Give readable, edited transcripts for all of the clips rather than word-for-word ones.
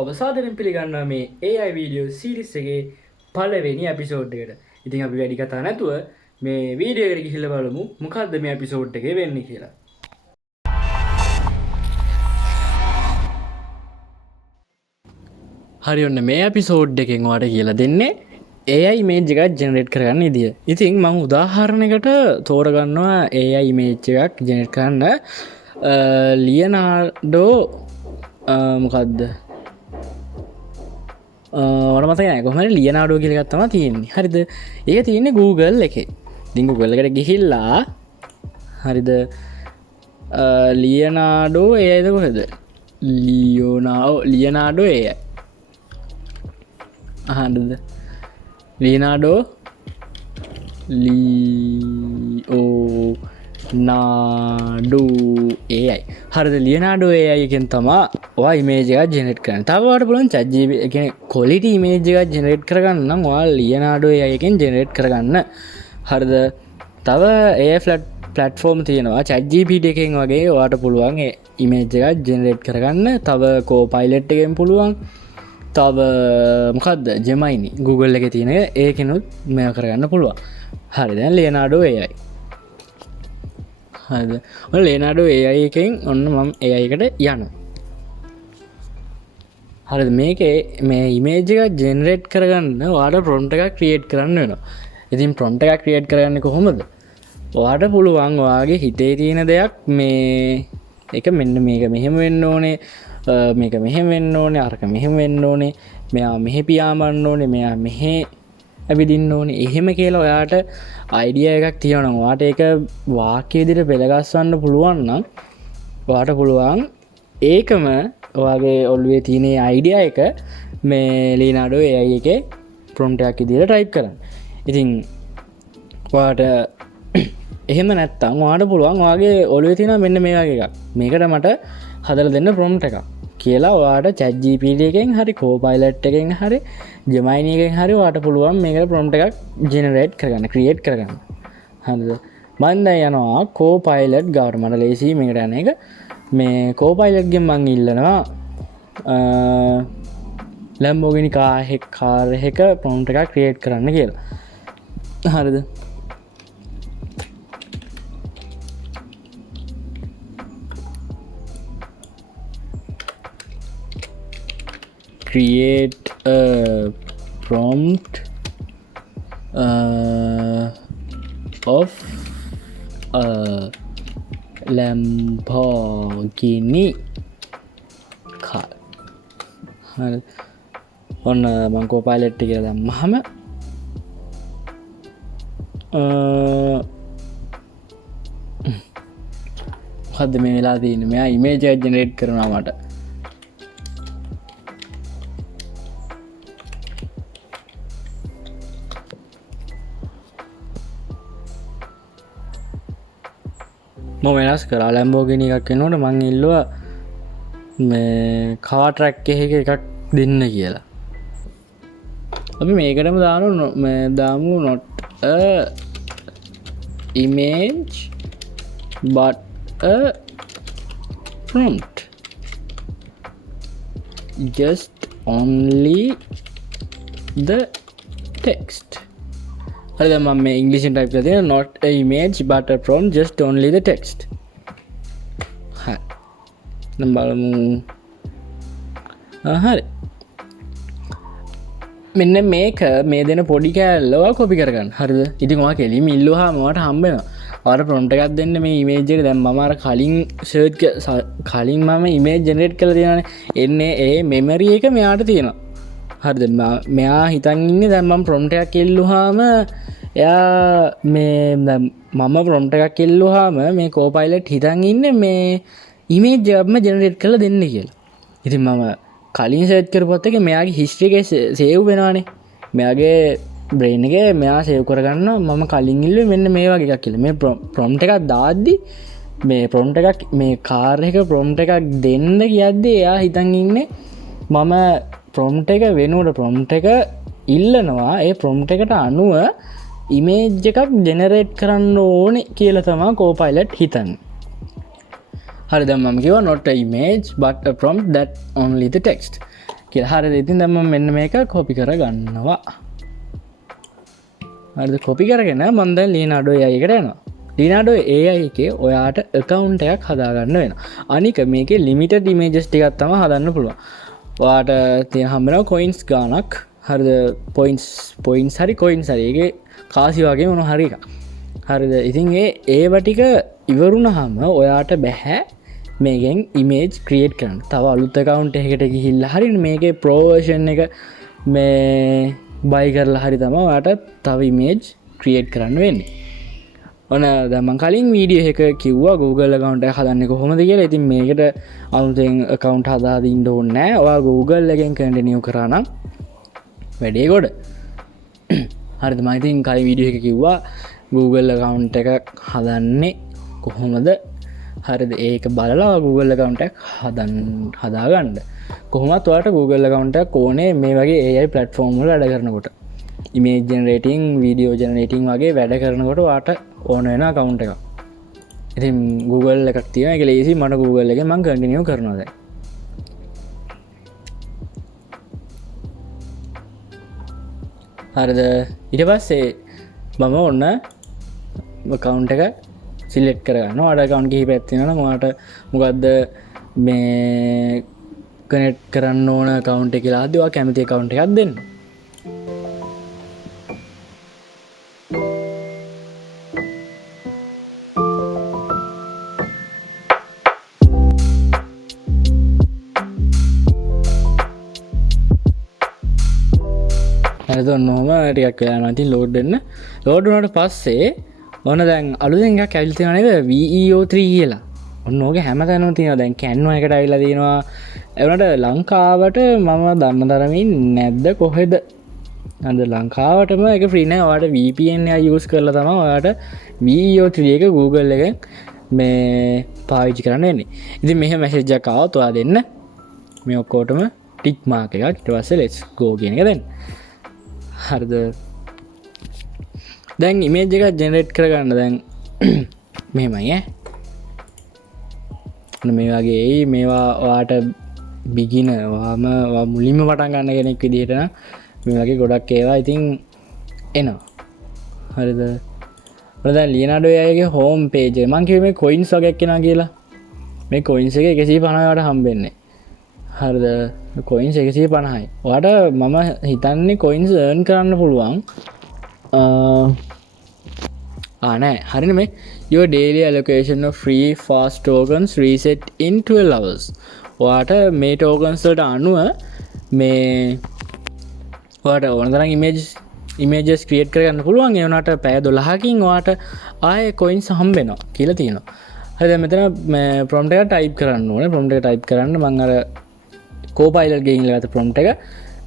ඔබ සාදරයෙන් පිළිගන්නවා මේ AI වීඩියෝ සීරීස් එකේ පළවෙනි එපිසෝඩ් එකට. ඉතින් අපි වැඩි කතා නැතුව මේ වීඩියෝ එකට ගිහිල්ලා බලමු මොකද්ද මේ එපිසෝඩ් එකේ වෙන්නේ කියලා. හරි ඔන්න මේ එපිසෝඩ් එකෙන් ඔයාලට කියලා දෙන්නේ AI image එකක් ජෙනරේට් කරගන්න විදිය. ඉතින් මම උදාහරණයකට තෝරගන්නවා AI image එකක් ජෙනරේට් කරන්න ලියනාඩෝ මොකද්ද ඔයාලට මතකයි කොහොමද ලියනාඩෝ කියලා එකක් තමයි තියෙන්නේ. හරිද? ඒක තියෙන්නේ Google එකේ. ඉතින් Google එකට ගිහිල්ලා හරිද ලියනාඩෝ AIද කොහෙද? Leonardo AI. හරිද? Leonardo Leonardo AI. හරිද? ලියනාඩෝ AI එකෙන් තමයි ඔයා ඉමේජ් එකක් ජෙනරේට් කරන්න. තව ඔයාලට පුළුවන් ChatGPT කියන්නේ quality image එකක් ජෙනරේට් කරගන්න නම් ඔයා ලියනාඩෝ AI එකෙන් ජෙනරේට් කරගන්න. හරිද? තව AI platform තියෙනවා ChatGPT එකෙන් වගේ ඔයාලට පුළුවන් ඒ image එකක් ජෙනරේට් කරගන්න. තව Copilot එකෙන් පුළුවන්. තව මොකක්ද Gemini Google එකේ තියෙන ඒකෙනුත් මේක කරගන්න පුළුවන්. හරි දැන් Leonardo AI. හරිද? ඔන්න Leonardo AI එකෙන් ඔන්න මම AI එකට යනවා. හරිද මේකේ මේ image එක generate කරගන්න ඔයාලට prompt එකක් create කරන්න වෙනවා. ඉතින් prompt එකක් create කරගන්නේ කොහොමද? ඔයාලට පුළුවන් ඔයාගේ හිතේ තියෙන දෙයක් මේ එක මෙන්න මේක මෙහෙම වෙන්න ඕනේ. මේක මෙහෙම වෙන්න ඕනේ අරක මෙහෙම වෙන්න ඕනේ මෙයා මෙහෙ පියාඹන්න ඕනේ මෙයා මෙහෙ ඇවිදින්න ඕනේ එහෙම කියලා ඔයාට අයිඩියා එකක් තියෙනවා. ඔයාට ඒක වාක්‍ය විදිහට පෙළගස්වන්න පුළුවන් නම් ඔයාට පුළුවන් ඒකම ඔයාගේ ඔළුවේ තියෙන අයිඩියා එක මේ Leonardo AI එකේ prompt එකක් විදිහට type කරන්න. ඉතින් ඔයාට එහෙම නැත්තම් ඔයාට පුළුවන් ඔයාගේ ඔළුවේ තියෙන මෙන්න මේ වගේ එකක් මේකට මට හදලා දෙන්න prompt එකක් කියලා ඔයාට ChatGPT එකෙන් හරි Copilot එකෙන් හරි Gemini එකෙන් හරි ඔයාට පුළුවන් මේකට prompt එකක් generate කරගන්න create කරගන්න. හරිද? මම දැන් යනවා Copilot ගාවට මට ලේසි මේකට යන එක. මේ Copilot ගෙන් මම ඉල්ලනවා Lamborghini car එක prompt එකක් create කරන්න කියලා. හරිද? create a prompt of a Lamborghini car. හරි ඔන්න මම Copilot එක කියලා දැම්මහම මොකද්ද මේ වෙලා තියෙන්නේ? මෙයා image එක generate කරනවා මට. මම වෙනස් කරා Lamborghini එකක් එනකොට මං ඉල්ලුවා මේ කාර් ට්‍රැක් එකක එකක් දෙන්න කියලා. අපි මේකටම දාමු not a image but a prompt just only the text. හරිද මම මේ ඉංග්‍රීසියෙන් ටයිප් කරලා තියෙනවා not a image but a prompt just only the text. හරි දැන් බලමු. හරි මෙන්න මේක මේ දෙන පොඩි කෑල්ල ඔයා කොපි කරගන්න. හරිද? ඉතින් ඔයා කෙලින්ම ඉල්ලුවාම ඔයාට හම්බ වෙනවා. ඔයාට prompt එකක් දෙන්න මේ image එක. දැන් මම අර කලින් මම image generate කරලා තියෙනවානේ. එන්නේ ඒ memory එක මෙයාට තියෙනවා. හරිද? මෙයා හිතන් ඉන්නේ දැන් මම prompt එකක් ඉල්ලුවාම එයා මේ මම prompt එකක් ඉල්ලුවාම මේ Copilot හිතන් ඉන්නේ මේ image එකක්ම generate කරලා දෙන්න කියලා. ඉතින් මම කලින් search කරපුවත් එක මෙයාගේ history එකේ save වෙනවානේ. මෙයාගේ brain එකේ මෙයා save කරගන්නවා මම කලින් ඉල්ලුවේ මෙන්න මේ වගේ එකක් කියලා. මේ prompt එකක් දාද්දි මේ prompt එකක් මේ car එක prompt එකක් දෙන්න කියද්දි එයා හිතන් ඉන්නේ මම prompt එක වෙනුවට prompt එක ඉල්ලනවා ඒ prompt එකට අනුව image එකක් generate කරන්න ඕනේ කියලා තමයි Copilot හිතන්නේ. හරි දැන් මම කිව්වා not a image but a prompt that only the text. කියලා. හරිද? ඉතින් දැන් මම මෙන්න මේක කොපි කරගන්නවා. හරිද? කොපි කරගෙන මම දැන් Leonardo AI එකට යනවා. Leonardo AI එකේ ඔයාට account එකක් හදාගන්න වෙනවා. අනික මේකේ limited images ටිකක් තමයි හදන්න පුළුවන්. ඔයාට තියෙන හම්බ වෙනවා coins ගාණක්. හරිද? points හරි coins හරි. ඒකේ කාසි වගේ මොන හරි එකක්. හරිද? ඉතින් ඒව ටික ඉවරුනහම ඔයාට බෑ මේකෙන් image create කරන්න. තව අලුත් account එකකට ගිහිල්ලා හරි මේකේ pro version එක මේ buy කරලා හරි තමයි ඔයාට තව image create කරන්න වෙන්නේ. ඔන්න දැන් මම කලින් වීඩියෝ එක කිව්වා Google account එක හදන්නේ කොහොමද කියලා. ඉතින් මේකට අලුතෙන් account හදාදින්න ඕනේ නැහැ. ඔයා Google එකෙන් continue කරා නම් වැඩේ ගොඩ. හරිද? මම ඉතින් කලින් වීඩියෝ එක කිව්වා Google account එක හදන්නේ කොහොමද? හරිද? ඒක බලලා Google account එක හදාගන්න. කොහොමත් ඔයාලට Google account එකක් ඕනේ මේ වගේ AI platform වල වැඩ කරනකොට. image generating, video generating වගේ වැඩ කරනකොට ඔයාලට ඕන වෙන account එකක්. ඉතින් Google එකක් තියෙනවා. ඒක ලේසි. මට Google එකෙන් මම continue කරනවා දැන්. හරිද? ඊට පස්සේ මම ඔන්න account එක සිලෙක්ට් කරගන්නවා. ඔයාලට account කිහිපයක් තියෙනවා නම් ඔයාලට මොකද්ද මේ කනෙක්ට් කරන්න ඕන account එක කියලා හදද්දී ඔයා කැමති account එකක් දෙන්න. හරිද? ඔන්නෝම ටිකක් වෙලා යනවා. ඉතින් load වෙන්න. load වුණාට පස්සේ ඔන්න දැන් අලුතෙන් එකක් ඇවිල්ලා තියෙනවා නේද? VEO3 කියලා. ඔන්න ඕක හැමතැනම තියෙනවා. දැන් Canva එකට ඇවිල්ලා තියෙනවා. ඒ වුණාට ලංකාවට මම දන්න තරමින් නැද්ද කොහෙද? අද ලංකාවටම ඒක ෆ්‍රී නෑ. ඔයාලට VPN එක යූස් කරලා තමයි ඔයාලට VEO3 එක Google එකෙන් මේ පාවිච්චි කරන්න වෙන්නේ. ඉතින් මෙහෙම මැසේජ් එකක් ආවොත් ඔයා දෙන්න. මේ ඔක්කොටම ටික් මාක් එකක්. ඊට පස්සේ let's go කියන එක දෙන්න. හරිද? දැන් image එක generate කරගන්න දැන් මෙහෙමයි මේ වගේ මේවා ඔයාට beginner වාම මුලින්ම පටන් ගන්න කෙනෙක් විදිහට නම් මේ වගේ ගොඩක් ඒවා ඉතින් එනවා. හරිද? ඔන්න දැන් Leonardo AI ගේ home page එක මම කිව්වේ මේ coins වගේක් එනවා කියලා. මේ coins එක 150 වට හම්බෙන්නේ. හරිද? coins 150යි. ඔයාට මම හිතන්නේ coins earn කරන්න පුළුවන්. නෑ හරිනේ මේ your daily allocation of free fast tokens reset in 12 hours. ඔයාට මේ tokens වලට අනුව මේ ඔයාට ඕන තරම් images create කරගන්න පුළුවන්. ඒ වුණාට පැය 12කින් ඔයාට ආයේ coins හම්බ වෙනවා කියලා තියෙනවා. හරි දැන් මෙතන prompt එක type කරන්න ඕනේ. prompt එක type කරන්න මම අර Copilot ගෙන් ඉල්ලගත්ත prompt එක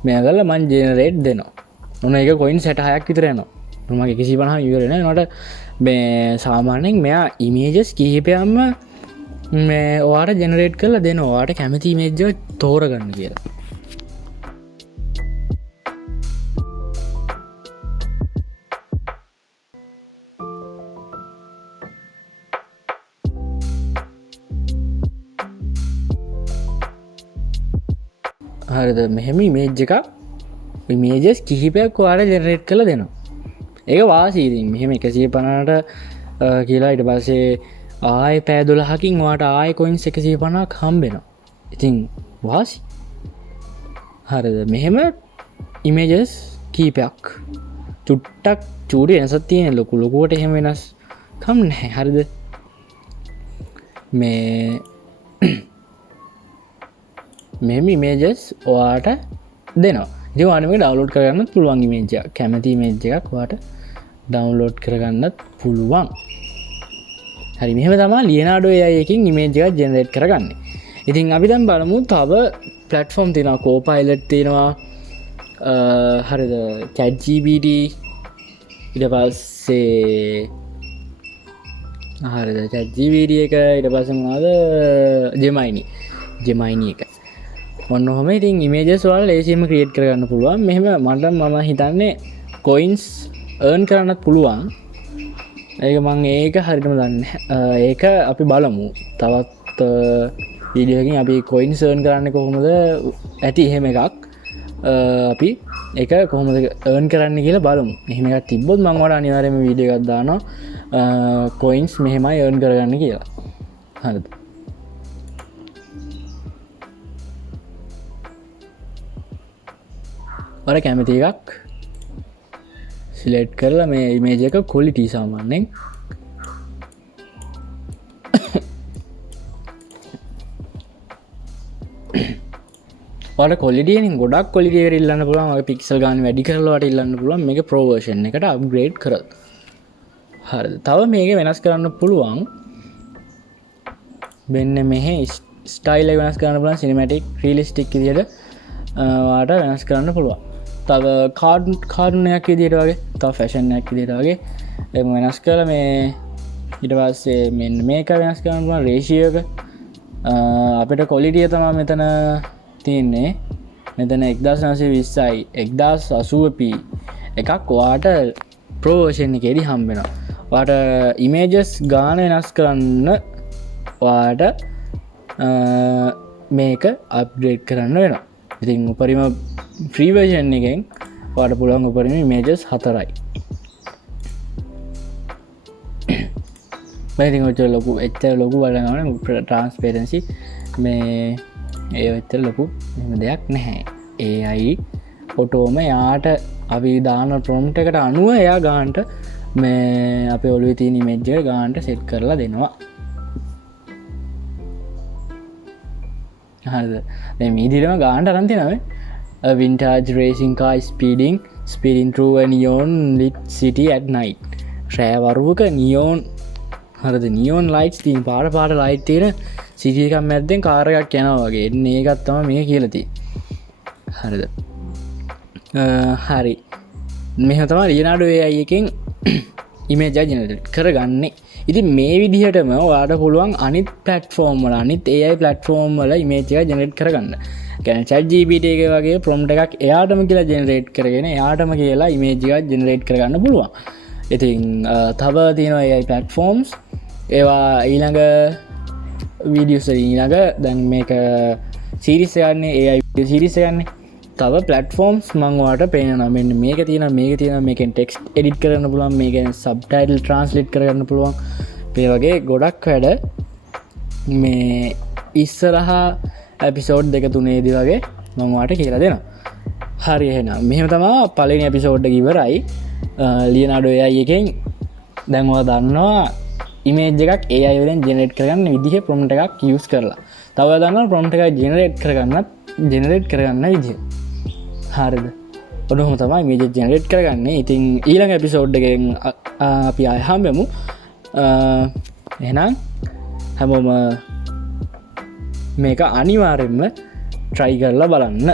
මෙයා කරලා මම generate දෙනවා. ඔන්න ඒක coins 66ක් විතර එනවා. මම 150 ඉවර වෙනවා. ඒනට මේ සාමාන්‍යයෙන් මෙයා images කිහිපයක්ම මේ ඔයාට generate කරලා දෙනවා. ඔයාට කැමති image එක තෝරගන්න කියලා. හරිද? මෙහෙම image එකක් images කිහිපයක් ඔයාට generate කරලා දෙනවා. ඒක වාසි. ඉතින් මෙහෙම 150ට කියලා ඊට පස්සේ ආයෙ පැය 12කින් ඔයාට ආයෙ coins 150ක් හම්බ වෙනවා. ඉතින් වාසි. හරිද? මෙහෙම images කීපයක් චුට්ටක් චූටි වෙනසක් තියෙන. ලොකුවට එහෙම වෙනස් කම් නැහැ. හරිද? මෙහෙම images ඔයාට දෙනවා. ඉතින් ඔයාලා මේක download කරගන්නත් පුළුවන් image එක. කැමති image එකක් ඔයාට download කරගන්නත් පුළුවන්. හරි මෙහෙම තමයි Leonardo AI එකකින් image එකක් generate කරගන්නේ. ඉතින් අපි දැන් බලමු තව platform තියෙනවා. Copilot තියෙනවා. හරිද? ChatGPT ඊට පස්සේ හරිද? ChatGPT එක ඊට පස්සේ මොනවද? Gemini එක. ඔන්න ඔහම ඉතින් images ඔයාලා ලේසියෙන්ම create කරගන්න පුළුවන්. මෙහෙම මම හිතන්නේ coins earn කරන්නත් පුළුවන්. ඒක මම ඒක හරියටම දන්නේ නැහැ. ඒක අපි බලමු. තවත් වීඩියෝකින් අපි කොයින් සර්න් කරන්න කොහොමද ඇති එහෙම එකක් අපි එක කොහොමද ඒර්න් කරන්න කියලා බලමු. එහෙම එකක් තිබ්බොත් මම වඩා අනිවාර්යයෙන්ම වීඩියෝ එකක් දානවා කොයින්ස් මෙහෙමයි ඒර්න් කරගන්න කියලා. හරිද? ඔයාලා කැමති එකක් සිලෙක්ට් කරලා මේ ඉමේජ් එක ක්වොලිටි සාමාන්‍යයෙන් ඔයාලට ක්වොලිටි එකෙන් ගොඩක් ක්වොලිටි එක ඉල්ලන්න පුළුවන්. ඔය පික්සල් ගාන වැඩි කරලා ඔයාලට ඉල්ලන්න පුළුවන් මේක ප්‍රෝ වර්ෂන් එකට අප්ග්‍රේඩ් කරලා. හරිද? තව මේක වෙනස් කරන්න පුළුවන්. මෙන්න මෙහි ස්ටයිල් එක වෙනස් කරන්න පුළුවන්. සිනමැටික් රියලිස්ටික් විදියට ඔයාලට වෙනස් කරන්න පුළුවන්. තව කාඩුනයක් විදියට වගේ, තව ෆැෂන් එකක් විදියට වගේ ඒක වෙනස් කරලා මේ ඊට පස්සේ මෙන්න මේක වෙනස් කරන්න පුළුවන් රේෂියෝ එක. අපිට ක්වොලිටි එක තමයි මෙතන තියෙන්නේ. මෙතන 1920යි 1080p එකක් ඔයාට ප්‍රෝ වර්ෂන් එකේදී හම්බ වෙනවා. ඔයාට ඉමේජස් ගාන වෙනස් කරන්න ඔයාට මේක අප්ග්‍රේඩ් කරන්න වෙනවා. ඉතින් උපරිම ෆ්‍රී වර්ෂන් එකෙන් ඔයාට පුළුවන් උපරිම ඉමේජස් 4යි. මම ඉතින් ඔච්චර ලොකු බලනවා ට්‍රාන්ස්පරන්සි මේ ඒ ඔච්චර ලොකු එහෙම දෙයක් නැහැ. AI ඔටෝම යාට අපි දාන ප්‍රොම්ප්ට් එකට අනුව එයා ගානට මේ අපේ ඔළුවේ තියෙන ඉමේජ් එක ගානට සෙට් කරලා දෙනවා. හරිද? දැන් මේ විදිහටම ගානට අරන් තියනවා. A vintage racing car speeding through a neon lit city at night. රෑ වරුවක නියෝන් හරිද? නියෝන් ලයිට්ස් තියෙන පාට ලයිට් තියෙන සිටි එකක් මැද්දෙන් කාර් එකක් යනවා වගේ. එන්නේ ඒකත් තමයි මේක කියලා තියෙන්නේ. හරිද? හරි. මෙහෙම තමයි ලියනාඩෝ AI එකෙන් ඉමේජ් එක ජෙනරේට් කරගන්නේ. ඉතින් මේ විදිහටම ඔයාලට පුළුවන් අනිත් ප්ලැට්ෆෝම් වල අනිත් AI ප්ලැට්ෆෝම් වල ඉමේජ් එක ජෙනරේට් කරගන්න. කියන්නේ ChatGPT එක වගේ ප්‍රොම්ප්ට් එකක් එයාටම කියලා ජෙනරේට් කරගෙන එයාටම කියලා ඉමේජ් එකක් ජෙනරේට් කරගන්න පුළුවන්. ඉතින් තව තියෙනවා AI platforms. ඒවා ඊළඟ වීඩියෝස් වලින් ඊළඟ දැන් මේක සීරීස් එකක් නේ AI වීඩියෝ සීරීස් එකක් නේ. තව platforms මම ඔයාලට පේනවා. මෙන්න මේක තියෙනවා මේකෙන් ටෙක්ස්ට් එඩිට් කරන්න පුළුවන්. මේකෙන් සබ්ටයිටල් ට්‍රාන්ස්ලේට් කරගන්න පුළුවන්. මේ වගේ ගොඩක් වැඩ මේ ඉස්සරහා එපිසෝඩ් 2-3 වගේ මම ඔයාලට කියලා දෙනවා. හරි එහෙනම් මෙහෙම තමයි පළවෙනි එපිසෝඩ් එක ඉවරයි. ලියනාඩෝ AI එකෙන් දැන් ඔයා දන්නවා ඉමේජ් එකක් AI වලින් ජෙනරේට් කරගන්න විදිහ ප්‍රොම්ප්ට් එකක් යූස් කරලා. තව දන්නවා ප්‍රොම්ප්ට් එකක් ජෙනරේට් කරගන්න විදිහ. හරිද? ඔන්නෝම තමයි ඉමේජ් ජෙනරේට් කරගන්නේ. ඉතින් ඊළඟ එපිසෝඩ් එකෙන් අපි ආයෙ හම්බෙමු. එහෙනම් හැමෝම මේක අනිවාර්යෙන්ම try කරලා බලන්න.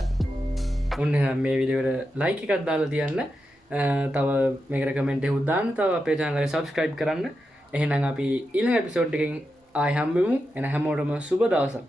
ඔන්න මේ වීඩියෝවට like එකක් දාලා තියන්න. තව මේකට කමෙන්ට් එකක් දාන්න. තව අපේ channel එක subscribe කරන්න. එහෙනම් අපි ඊළඟ එපිසෝඩ් එකෙන් ආයෙ හම්බෙමු. එන හැමෝටම සුබ දවසක්.